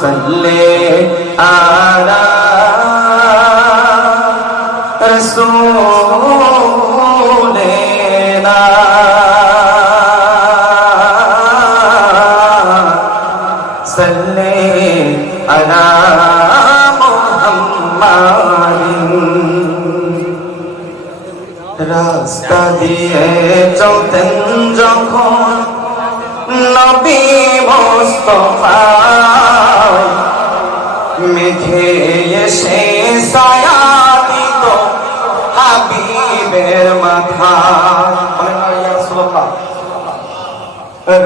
सल्ले आला रसूलेना सल्ले अला রাস্তা দিয়ে চলতেন যখন নবী মুস্তাফা মেঘে এসে ছায়া দিত হাবিবের মাথা।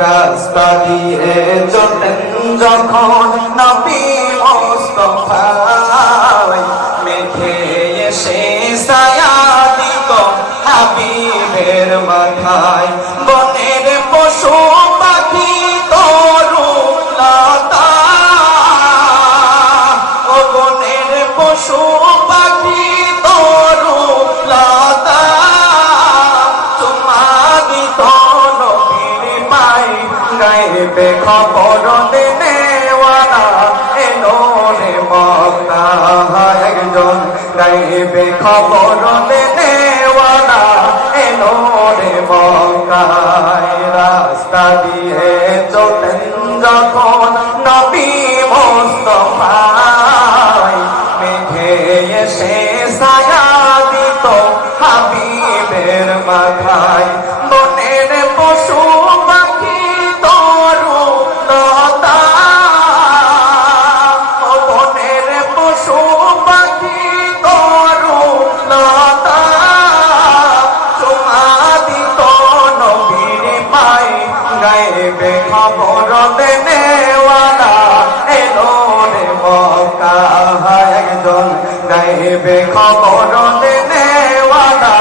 রাস্তা দিয়ে চলতেন যখন নবী মুস্তাফা মেঘে এসে ছায়া দিত হাবিবের মাথায়। বনের পশু পাখি তরু লতা, ও বনের পশু পাখি তরু লতা চুমা দিত নবীর পায়ে। গায়েবে খবর দেনেওয়ালা এলো রে মক্কা একজন, গায়েবে খবর দেনেওয়ালা এলো রে মক্কায়। রাস্তা দিয়ে চলতেন যখন নবী মুস্তাফা মেঘে এসে ছায়া দিত হাবিবের মাথায়। বনের পশু পাখি তরু লতা, বনের পশু পাখি তরু লতা চুমা দিত নবীর পায়ে। গায়েবে খবর দেনেওয়ালা এলো রে মক্কা একজন, গায়েবে খবর দেনেওয়ালা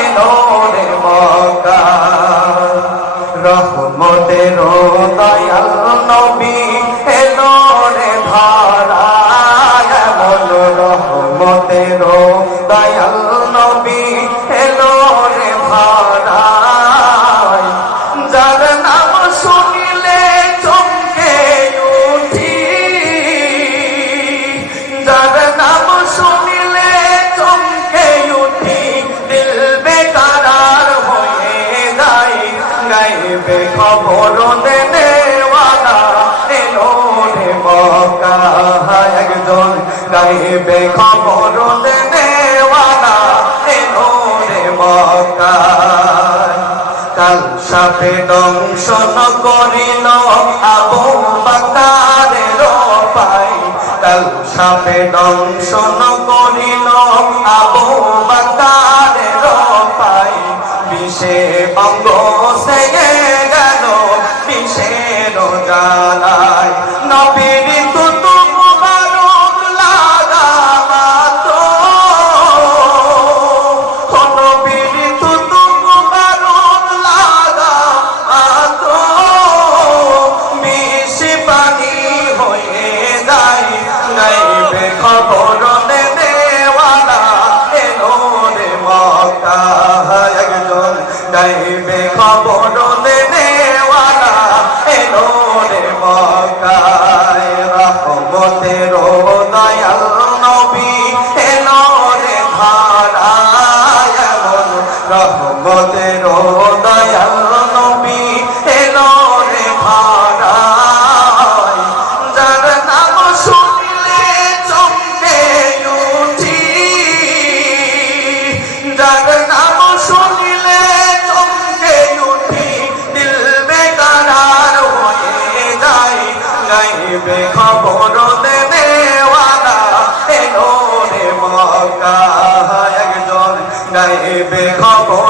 এলো রে মক্কা। রহমতের দয়াল নবী এলো রে ধরায়, এমন রহমতের দয়াল নবী এলো রে ধরায়। যার নাম শুনিলে চমকে উঠি, যার নাম শুনিলে চমকে উঠি দিল বেকারার হয়ে যায়। গায়েবে খবর দেনেওয়ালা এলো রে মক্কা একজন, গায়েবে খবর দেনেওয়ালা এলো রে মক্কা। কাল সাপে দংশন করিল আবু বকরের পায়ে, কাল সাপে দংশন করিল আবু বকরের পায়ে। বিষে অঙ্গ সেয়ে গেল বিষের জ্বালায়, নবীর তুতু মুবারক লাগা মাত্র, নবীর তুতু মুবারক লাগা মাত্র বিষ পানি হয়ে যায়। গায়েবে খবর দেনেওয়ালা এলো রে মক্কা একজন, গায়েবে খবর দেনেওয়ালা এলো রে মক্কায়। রহমতের দয়াল নবী এলো রে ধরায়, এমন রহমতের দয়াল নবী এলো রে ধরায়। যার নাম শুনলে চমকে উঠি, যার নাম শুনলে চমকে উঠি দিল বেকারার হয়ে যায়। গায়েবে খবর দেনেওয়ালা এলো রে মক্কা একজন, গায়েবে খবর